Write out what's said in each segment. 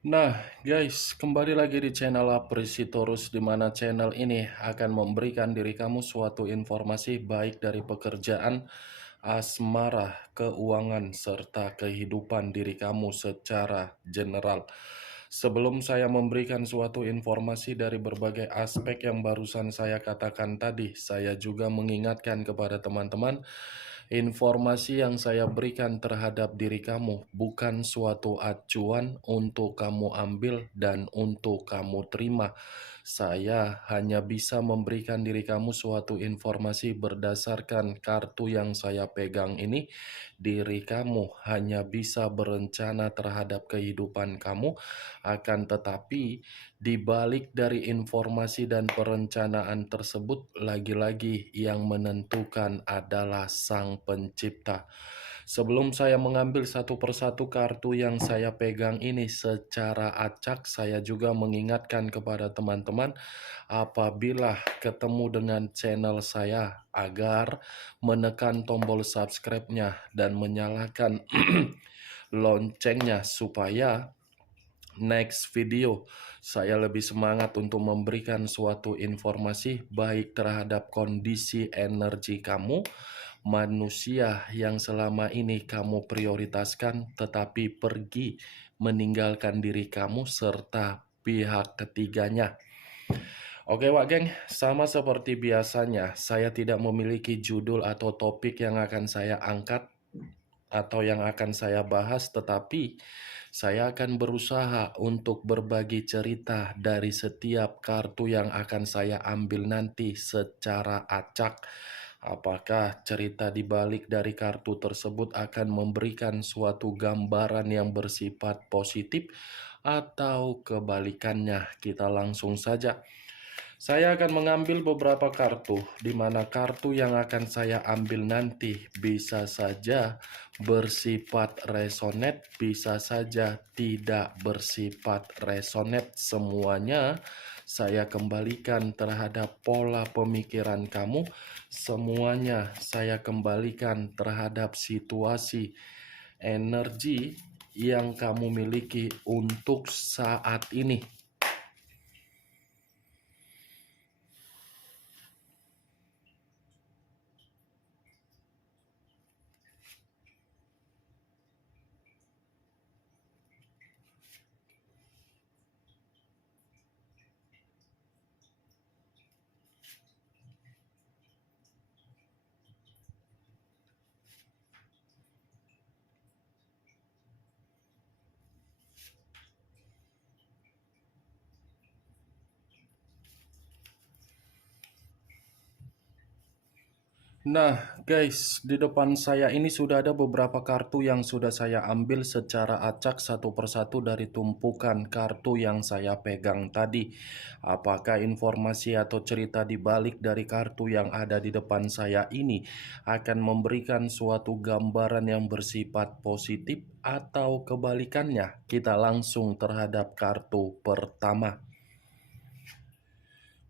Nah, guys, kembali lagi di channel Apresitorus, di mana channel ini akan memberikan diri kamu suatu informasi baik dari pekerjaan, asmara, keuangan, serta kehidupan diri kamu secara general. Sebelum saya memberikan suatu informasi dari berbagai aspek yang barusan saya katakan tadi, saya juga mengingatkan kepada teman-teman, informasi yang saya berikan terhadap diri kamu bukan suatu acuan untuk kamu ambil dan untuk kamu terima. Saya hanya bisa memberikan diri kamu suatu informasi berdasarkan kartu yang saya pegang ini. Diri kamu hanya bisa berencana terhadap kehidupan kamu, akan tetapi di balik dari informasi dan perencanaan tersebut, lagi-lagi yang menentukan adalah Sang Pencipta. Sebelum saya mengambil satu persatu kartu yang saya pegang ini secara acak, saya juga mengingatkan kepada teman-teman apabila ketemu dengan channel saya agar menekan tombol subscribe-nya dan menyalakan loncengnya supaya next video saya lebih semangat untuk memberikan suatu informasi baik terhadap kondisi energi kamu, manusia yang selama ini kamu prioritaskan tetapi pergi meninggalkan diri kamu serta pihak ketiganya. Oke Wak Geng, sama seperti biasanya saya tidak memiliki judul atau topik yang akan saya angkat atau yang akan saya bahas, tetapi saya akan berusaha untuk berbagi cerita dari setiap kartu yang akan saya ambil nanti secara acak. Apakah cerita di balik dari kartu tersebut akan memberikan suatu gambaran yang bersifat positif atau kebalikannya? Kita langsung saja. Saya akan mengambil beberapa kartu, di mana kartu yang akan saya ambil nanti bisa saja bersifat resonate, bisa saja tidak bersifat resonate. Semuanya saya kembalikan terhadap pola pemikiran kamu, semuanya saya kembalikan terhadap situasi energi yang kamu miliki untuk saat ini. Nah, guys, di depan saya ini sudah ada beberapa kartu yang sudah saya ambil secara acak satu persatu dari tumpukan kartu yang saya pegang tadi. Apakah informasi atau cerita di balik dari kartu yang ada di depan saya ini akan memberikan suatu gambaran yang bersifat positif atau kebalikannya? Kita langsung terhadap kartu pertama.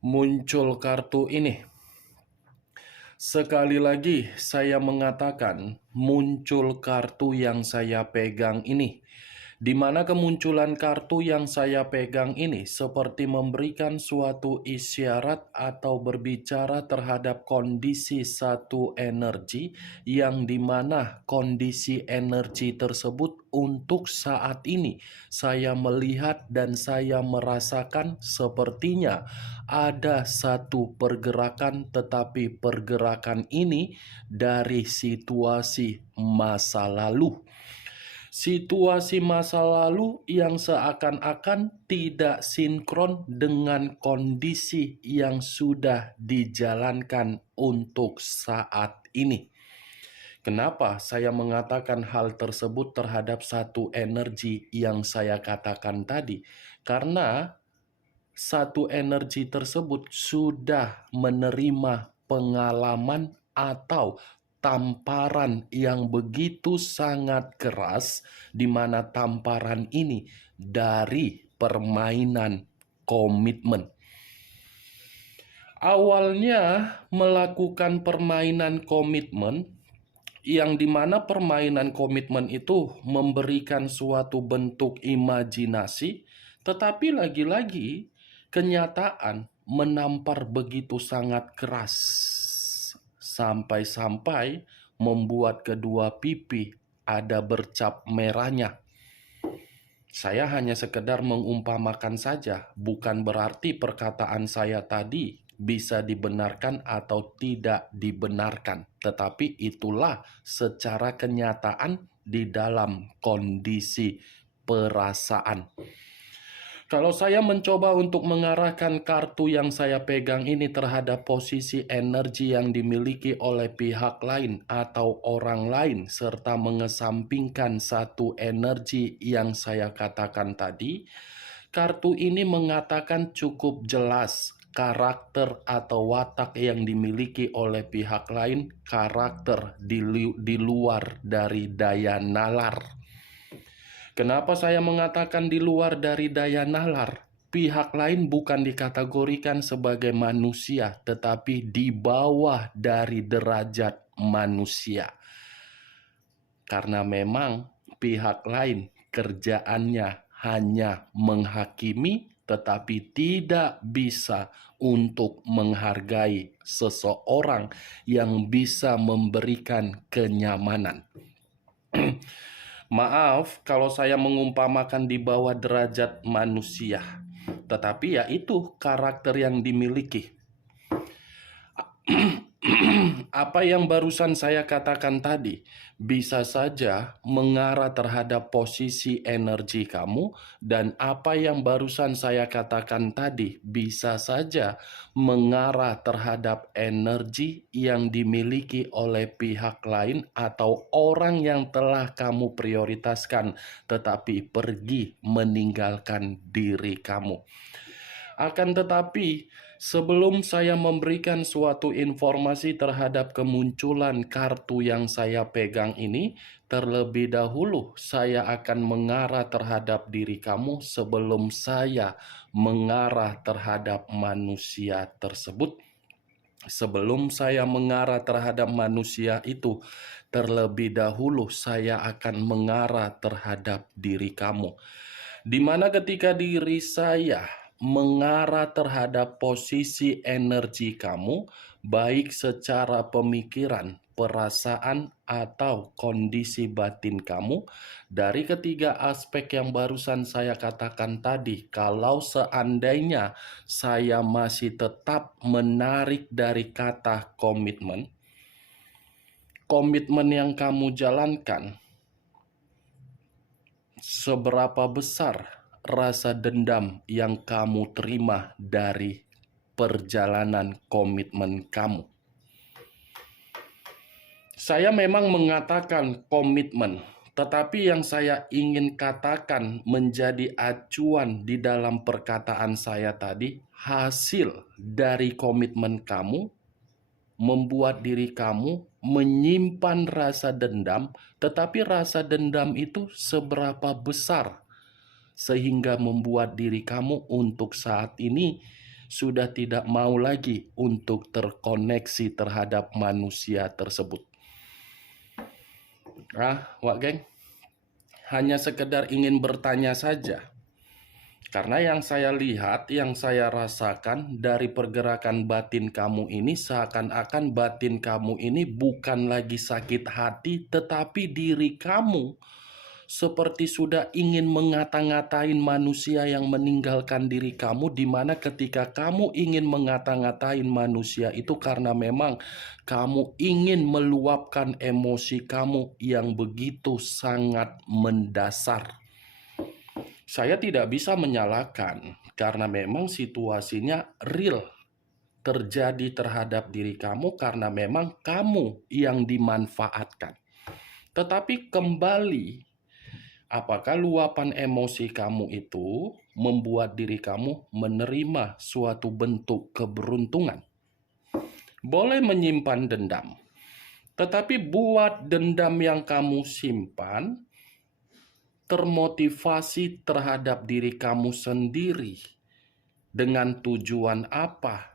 Muncul kartu ini. Sekali lagi saya mengatakan muncul kartu yang saya pegang ini, di mana kemunculan kartu yang saya pegang ini seperti memberikan suatu isyarat atau berbicara terhadap kondisi satu energi yang dimana kondisi energi tersebut untuk saat ini saya melihat dan saya merasakan sepertinya ada satu pergerakan, tetapi pergerakan ini dari situasi masa lalu. Situasi masa lalu yang seakan-akan tidak sinkron dengan kondisi yang sudah dijalankan untuk saat ini. Kenapa saya mengatakan hal tersebut terhadap satu energi yang saya katakan tadi? Karena satu energi tersebut sudah menerima pengalaman atau tamparan yang begitu sangat keras, di mana tamparan ini dari permainan komitmen. Awalnya melakukan permainan komitmen yang dimana permainan komitmen itu memberikan suatu bentuk imajinasi, tetapi lagi-lagi kenyataan menampar begitu sangat keras, sampai-sampai membuat kedua pipi ada bercap merahnya. Saya hanya sekedar mengumpamakan saja, bukan berarti perkataan saya tadi bisa dibenarkan atau tidak dibenarkan. Tetapi itulah secara kenyataan di dalam kondisi perasaan. Kalau saya mencoba untuk mengarahkan kartu yang saya pegang ini terhadap posisi energi yang dimiliki oleh pihak lain atau orang lain, serta mengesampingkan satu energi yang saya katakan tadi, kartu ini mengatakan cukup jelas karakter atau watak yang dimiliki oleh pihak lain, karakter di luar dari daya nalar. Kenapa saya mengatakan di luar dari daya nalar? Pihak lain bukan dikategorikan sebagai manusia, tetapi di bawah dari derajat manusia. Karena memang pihak lain kerjaannya hanya menghakimi, tetapi tidak bisa untuk menghargai seseorang yang bisa memberikan kenyamanan. Maaf kalau saya mengumpamakan di bawah derajat manusia, tetapi ya itu karakter yang dimiliki. Apa yang barusan saya katakan tadi bisa saja mengarah terhadap posisi energi kamu, dan apa yang barusan saya katakan tadi bisa saja mengarah terhadap energi yang dimiliki oleh pihak lain atau orang yang telah kamu prioritaskan tetapi pergi meninggalkan diri kamu. Akan tetapi, sebelum saya memberikan suatu informasi terhadap kemunculan kartu yang saya pegang ini, terlebih dahulu saya akan mengarah terhadap diri kamu sebelum saya mengarah terhadap manusia tersebut. Sebelum saya mengarah terhadap manusia itu, terlebih dahulu saya akan mengarah terhadap diri kamu. Di mana ketika diri saya mengarah terhadap posisi energi kamu, baik secara pemikiran, perasaan, atau kondisi batin kamu, dari ketiga aspek yang barusan saya katakan tadi, kalau seandainya saya masih tetap menarik dari kata komitmen, komitmen yang kamu jalankan, seberapa besar rasa dendam yang kamu terima dari perjalanan komitmen kamu. Saya memang mengatakan komitmen, tetapi yang saya ingin katakan menjadi acuan di dalam perkataan saya tadi, hasil dari komitmen kamu membuat diri kamu menyimpan rasa dendam, tetapi rasa dendam itu seberapa besar sehingga membuat diri kamu untuk saat ini sudah tidak mau lagi untuk terkoneksi terhadap manusia tersebut. Wak geng, hanya sekedar ingin bertanya saja. Karena yang saya lihat, yang saya rasakan dari pergerakan batin kamu ini, seakan-akan batin kamu ini bukan lagi sakit hati, tetapi diri kamu seperti sudah ingin mengata-ngatain manusia yang meninggalkan diri kamu, di mana ketika kamu ingin mengata-ngatain manusia itu karena memang kamu ingin meluapkan emosi kamu yang begitu sangat mendasar. Saya tidak bisa menyalahkan karena memang situasinya real terjadi terhadap diri kamu karena memang kamu yang dimanfaatkan. Tetapi kembali, apakah luapan emosi kamu itu membuat diri kamu menerima suatu bentuk keberuntungan? Boleh menyimpan dendam, tetapi buat dendam yang kamu simpan termotivasi terhadap diri kamu sendiri. Dengan tujuan apa?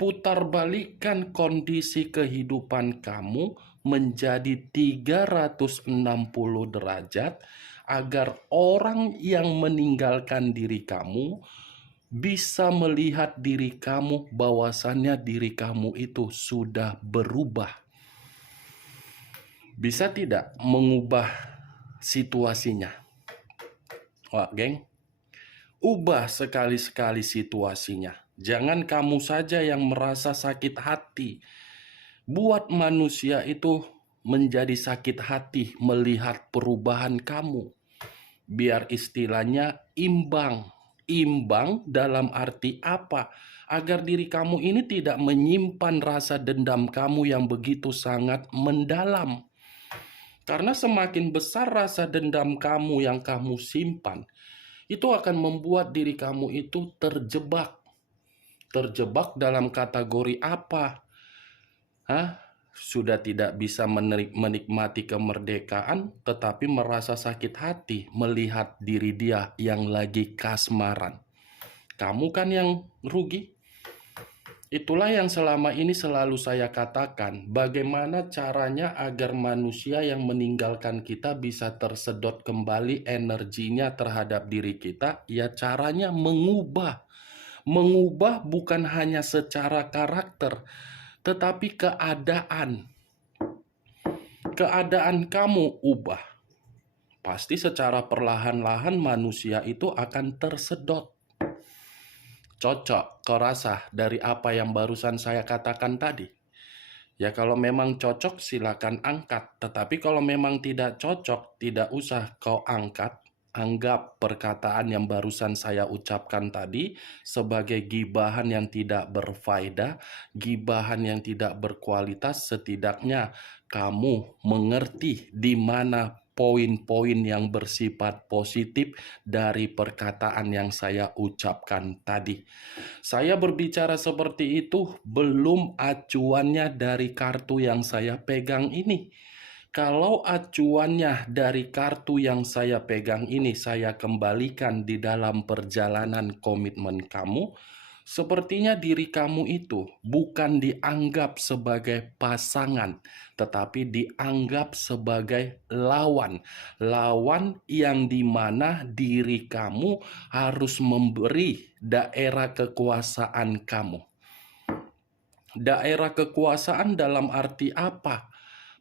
putarbalikkan kondisi kehidupan kamu menjadi 360 derajat agar orang yang meninggalkan diri kamu bisa melihat diri kamu bahwasannya diri kamu itu sudah berubah. Bisa tidak mengubah situasinya? Wah, geng, ubah sekali-sekali situasinya. Jangan kamu saja yang merasa sakit hati. Buat manusia itu menjadi sakit hati melihat perubahan kamu. Biar istilahnya imbang. Imbang dalam arti apa? Agar diri kamu ini tidak menyimpan rasa dendam kamu yang begitu sangat mendalam. Karena semakin besar rasa dendam kamu yang kamu simpan, itu akan membuat diri kamu itu terjebak. Terjebak dalam kategori apa? Sudah tidak bisa menikmati kemerdekaan, tetapi merasa sakit hati melihat diri dia yang lagi kasmaran. Kamu kan yang rugi. Itulah yang selama ini selalu saya katakan, bagaimana caranya agar manusia yang meninggalkan kita bisa tersedot kembali energinya terhadap diri kita, ya caranya mengubah. Mengubah bukan hanya secara karakter, tetapi keadaan. Keadaan kamu ubah. Pasti secara perlahan-lahan manusia itu akan tersedot. Cocok, kerasa dari apa yang barusan saya katakan tadi? Ya kalau memang cocok silakan angkat. Tetapi kalau memang tidak cocok, tidak usah kau angkat. Anggap perkataan yang barusan saya ucapkan tadi sebagai gibahan yang tidak berfaedah, gibahan yang tidak berkualitas. Setidaknya kamu mengerti di mana poin-poin yang bersifat positif dari perkataan yang saya ucapkan tadi. Saya berbicara seperti itu belum acuannya dari kartu yang saya pegang ini. Kalau acuannya dari kartu yang saya pegang ini saya kembalikan di dalam perjalanan komitmen kamu, sepertinya diri kamu itu bukan dianggap sebagai pasangan, tetapi dianggap sebagai lawan. Lawan yang dimana diri kamu harus memberi daerah kekuasaan kamu. Daerah kekuasaan dalam arti apa?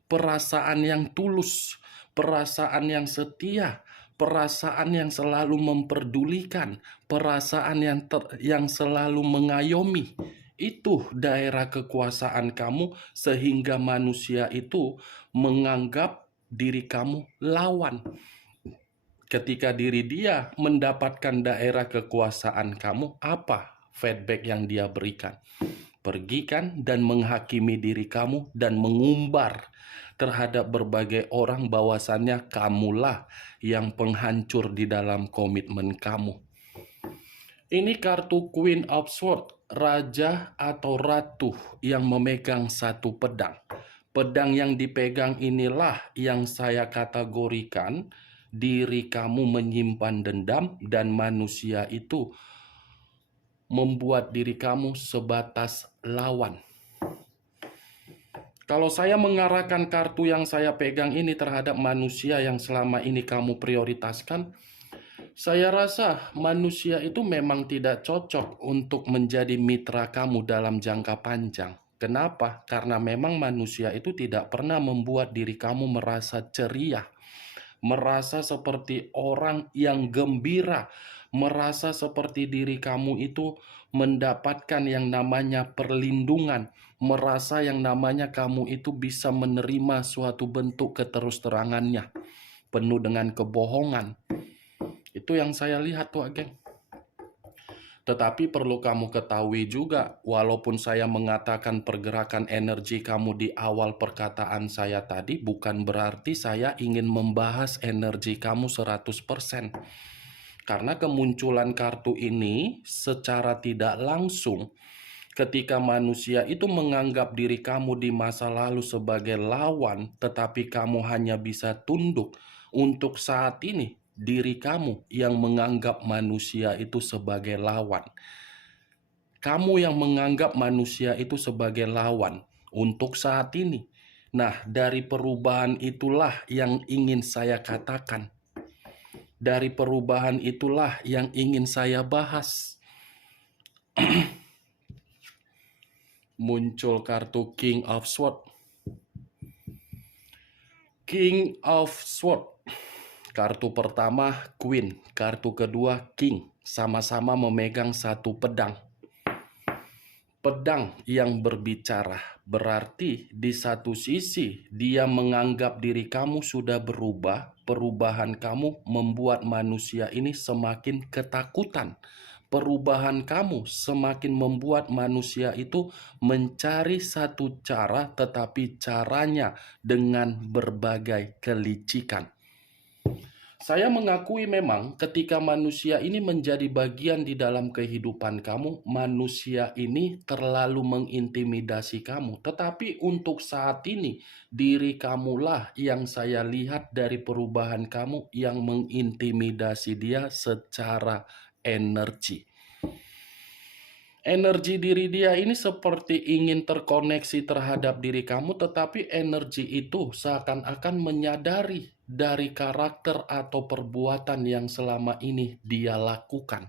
Perasaan yang tulus, perasaan yang setia, perasaan yang selalu memperdulikan, perasaan yang selalu mengayomi. Itu daerah kekuasaan kamu sehingga manusia itu menganggap diri kamu lawan. Ketika diri dia mendapatkan daerah kekuasaan kamu, apa feedback yang dia berikan? Pergikan dan menghakimi diri kamu dan mengumbar terhadap berbagai orang bahwasannya kamulah yang penghancur di dalam komitmen kamu. Ini kartu Queen of Swords, raja atau ratu yang memegang satu pedang. Pedang yang dipegang inilah yang saya kategorikan diri kamu menyimpan dendam dan manusia itu membuat diri kamu sebatas lawan. Kalau saya mengarahkan kartu yang saya pegang ini terhadap manusia yang selama ini kamu prioritaskan, saya rasa manusia itu memang tidak cocok untuk menjadi mitra kamu dalam jangka panjang. Kenapa? Karena memang manusia itu tidak pernah membuat diri kamu merasa ceria, merasa seperti orang yang gembira, merasa seperti diri kamu itu mendapatkan yang namanya perlindungan, merasa yang namanya kamu itu bisa menerima suatu bentuk keterus-terangannya, penuh dengan kebohongan. Itu yang saya lihat tuh, geng. Tetapi perlu kamu ketahui juga, walaupun saya mengatakan pergerakan energi kamu di awal perkataan saya tadi, bukan berarti saya ingin membahas energi kamu 100%. Karena kemunculan kartu ini secara tidak langsung, ketika manusia itu menganggap diri kamu di masa lalu sebagai lawan, tetapi kamu hanya bisa tunduk untuk saat ini, diri kamu yang menganggap manusia itu sebagai lawan. Kamu yang menganggap manusia itu sebagai lawan untuk saat ini. Nah, dari perubahan itulah yang ingin saya katakan. Dari perubahan itulah yang ingin saya bahas. Muncul kartu King of Swords. King of Swords. Kartu pertama Queen, kartu kedua King. Sama-sama memegang satu pedang. Pedang yang berbicara berarti di satu sisi dia menganggap diri kamu sudah berubah. Perubahan kamu membuat manusia ini semakin ketakutan. Perubahan kamu semakin membuat manusia itu mencari satu cara, tetapi caranya dengan berbagai kelicikan. Saya mengakui memang ketika manusia ini menjadi bagian di dalam kehidupan kamu, manusia ini terlalu mengintimidasi kamu. Tetapi untuk saat ini, diri kamulah yang saya lihat dari perubahan kamu yang mengintimidasi dia secara energi. Energi diri dia ini seperti ingin terkoneksi terhadap diri kamu, tetapi energi itu seakan-akan menyadari dari karakter atau perbuatan yang selama ini dia lakukan.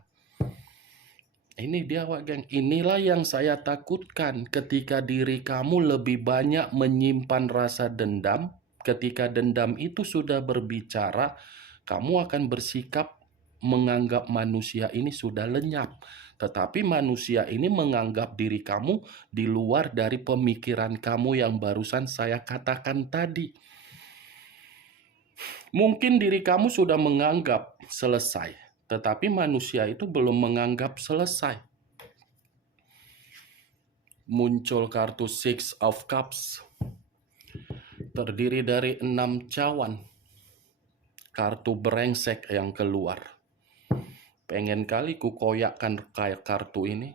Ini dia, Wak Geng. Inilah yang saya takutkan ketika diri kamu lebih banyak menyimpan rasa dendam. Ketika dendam itu sudah berbicara, kamu akan bersikap menganggap manusia ini sudah lenyap. Tetapi manusia ini menganggap diri kamu di luar dari pemikiran kamu yang barusan saya katakan tadi. Mungkin diri kamu sudah menganggap selesai, tetapi manusia itu belum menganggap selesai. Muncul kartu Six of Cups. Terdiri dari 6 cawan. Kartu brengsek yang keluar. Pengen kali ku koyakkan kayak kartu ini.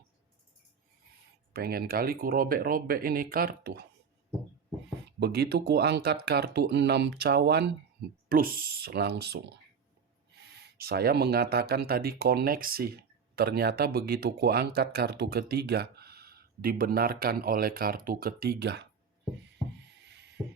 Pengen kali ku robek-robek ini kartu. Begitu ku angkat kartu 6 cawan, plus langsung. Saya mengatakan tadi koneksi. Ternyata begitu ku angkat kartu ketiga, dibenarkan oleh kartu ketiga.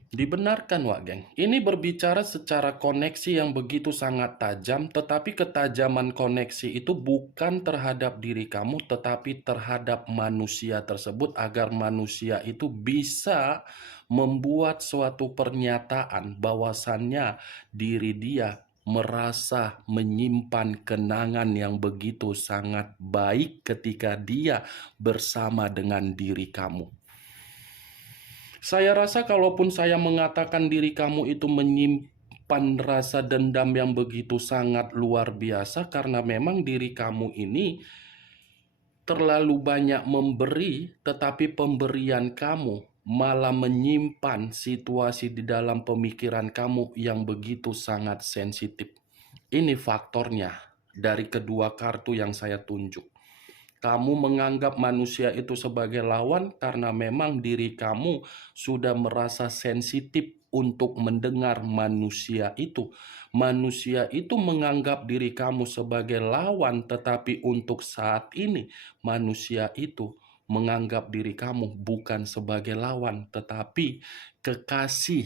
Dibenarkan, Wak Geng. Ini berbicara secara koneksi yang begitu sangat tajam, tetapi ketajaman koneksi itu bukan terhadap diri kamu, tetapi terhadap manusia tersebut agar manusia itu bisa membuat suatu pernyataan bahwasannya diri dia merasa menyimpan kenangan yang begitu sangat baik ketika dia bersama dengan diri kamu. Saya rasa kalaupun saya mengatakan diri kamu itu menyimpan rasa dendam yang begitu sangat luar biasa karena memang diri kamu ini terlalu banyak memberi, tetapi pemberian kamu malah menyimpan situasi di dalam pemikiran kamu yang begitu sangat sensitif. Ini faktornya dari kedua kartu yang saya tunjuk. Kamu menganggap manusia itu sebagai lawan karena memang diri kamu sudah merasa sensitif untuk mendengar manusia itu. Manusia itu menganggap diri kamu sebagai lawan, tetapi untuk saat ini manusia itu menganggap diri kamu bukan sebagai lawan, tetapi kekasih.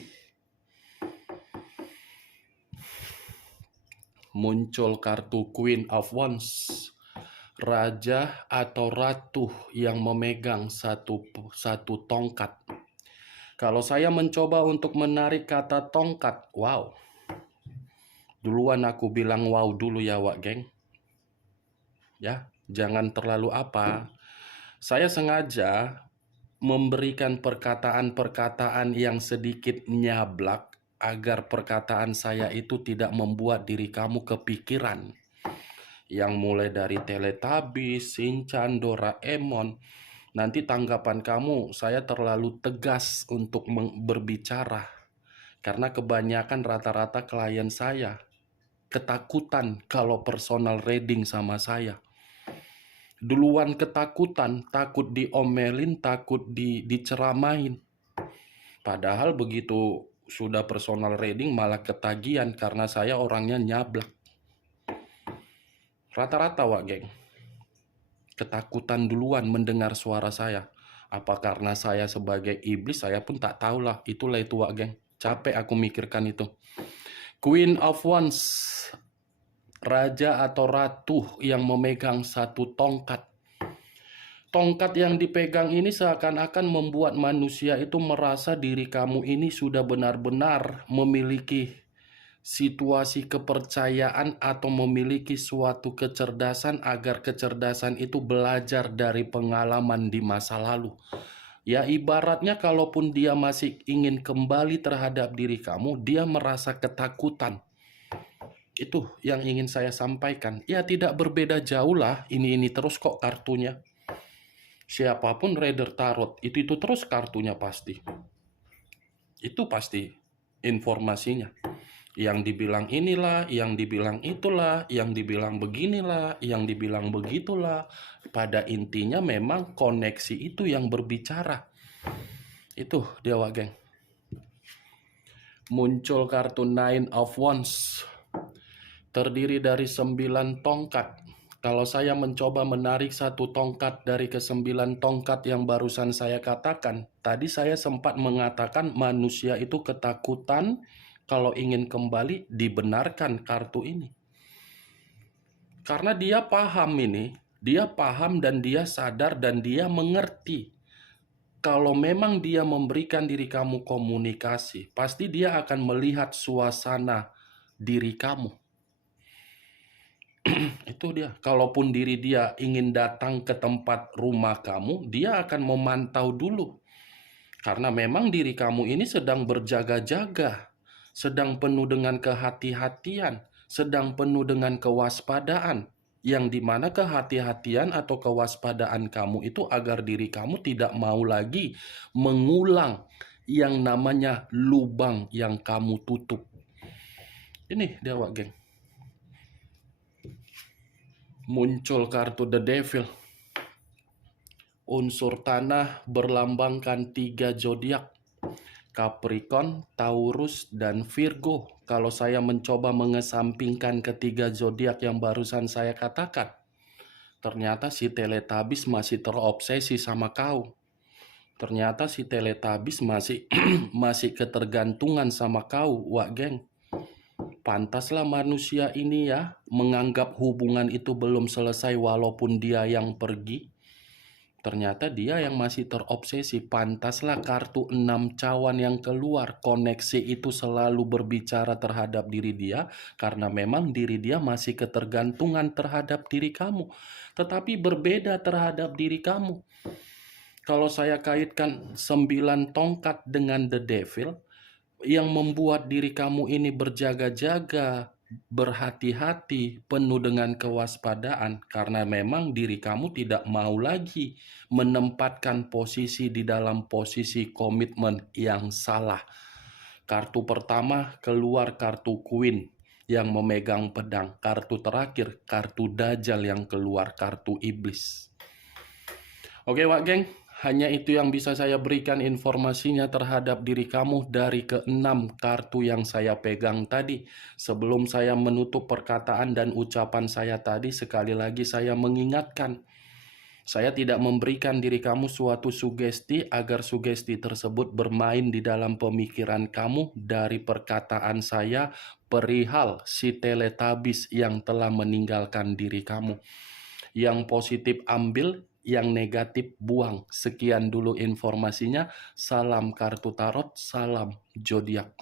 Muncul kartu Queen of Wands. Raja atau ratu yang memegang satu tongkat. Kalau saya mencoba untuk menarik kata tongkat, wow. Duluan aku bilang wow dulu ya, Wak Geng. Ya, jangan terlalu apa. Saya sengaja memberikan perkataan-perkataan yang sedikit nyablak agar perkataan saya itu tidak membuat diri kamu kepikiran. Yang mulai dari Teletubbies, Shinchan, Doraemon. Nanti tanggapan kamu, saya terlalu tegas untuk berbicara. Karena kebanyakan rata-rata klien saya ketakutan kalau personal reading sama saya. Duluan ketakutan, takut diomelin, takut diceramain. Padahal begitu sudah personal reading malah ketagihan karena saya orangnya nyablak. Rata-rata, Wak Geng. ketakutan duluan mendengar suara saya. Apa karena saya sebagai iblis, saya pun tak tahulah. Itulah itu, Wak Geng. Capek aku mikirkan itu. Queen of Wands, raja atau ratu yang memegang satu tongkat. Tongkat yang dipegang ini seakan-akan membuat manusia itu merasa diri kamu ini sudah benar-benar memiliki situasi kepercayaan atau memiliki suatu kecerdasan, agar kecerdasan itu belajar dari pengalaman di masa lalu. Ya, ibaratnya kalaupun dia masih ingin kembali terhadap diri kamu, dia merasa ketakutan. Itu yang ingin saya sampaikan. Ya, tidak berbeda jauh lah, ini terus kok kartunya. Siapapun reader tarot, itu terus kartunya pasti. Itu pasti informasinya. Yang dibilang inilah, yang dibilang itulah, yang dibilang beginilah, yang dibilang begitulah. Pada intinya memang koneksi itu yang berbicara. Itu dia, Wak Geng. Muncul kartu Nine of Wands. Terdiri dari 9 tongkat. Kalau saya mencoba menarik satu tongkat dari ke-9 tongkat yang barusan saya katakan, tadi saya sempat mengatakan manusia itu ketakutan kalau ingin kembali. Dibenarkan kartu ini. Karena dia paham ini, dia paham dan dia sadar dan dia mengerti. Kalau memang dia memberikan diri kamu komunikasi, pasti dia akan melihat suasana diri kamu. Itu dia. Kalaupun diri dia ingin datang ke tempat rumah kamu, dia akan memantau dulu. Karena memang diri kamu ini sedang berjaga-jaga, sedang penuh dengan kehati-hatian, sedang penuh dengan kewaspadaan. Yang dimana kehati-hatian atau kewaspadaan kamu itu agar diri kamu tidak mau lagi mengulang yang namanya lubang yang kamu tutup. Ini dia, Wak Geng. Muncul kartu The Devil. Unsur tanah berlambangkan 3 zodiak, Capricorn, Taurus, dan Virgo. Kalau saya mencoba mengesampingkan ketiga zodiak yang barusan saya katakan, ternyata si Teletubbies masih terobsesi sama kau. Ternyata si Teletubbies masih masih ketergantungan sama kau, Wak Geng. Pantaslah manusia ini ya menganggap hubungan itu belum selesai walaupun dia yang pergi. Ternyata dia yang masih terobsesi. Pantaslah kartu 6 cawan yang keluar. Koneksi itu selalu berbicara terhadap diri dia karena memang diri dia masih ketergantungan terhadap diri kamu. Tetapi berbeda terhadap diri kamu. Kalau saya kaitkan 9 tongkat dengan The Devil, yang membuat diri kamu ini berjaga-jaga, berhati-hati, penuh dengan kewaspadaan, karena memang diri kamu tidak mau lagi menempatkan posisi di dalam posisi komitmen yang salah. Kartu pertama keluar kartu Queen yang memegang pedang. Kartu terakhir kartu Dajjal yang keluar, kartu iblis. Oke, Wak Geng. Hanya itu yang bisa saya berikan informasinya terhadap diri kamu dari ke-6 kartu yang saya pegang tadi. Sebelum saya menutup perkataan dan ucapan saya tadi, sekali lagi saya mengingatkan. Saya tidak memberikan diri kamu suatu sugesti agar sugesti tersebut bermain di dalam pemikiran kamu dari perkataan saya perihal si Teletubbies yang telah meninggalkan diri kamu. Yang positif ambil, yang negatif buang. Sekian dulu informasinya. Salam kartu tarot, salam zodiak.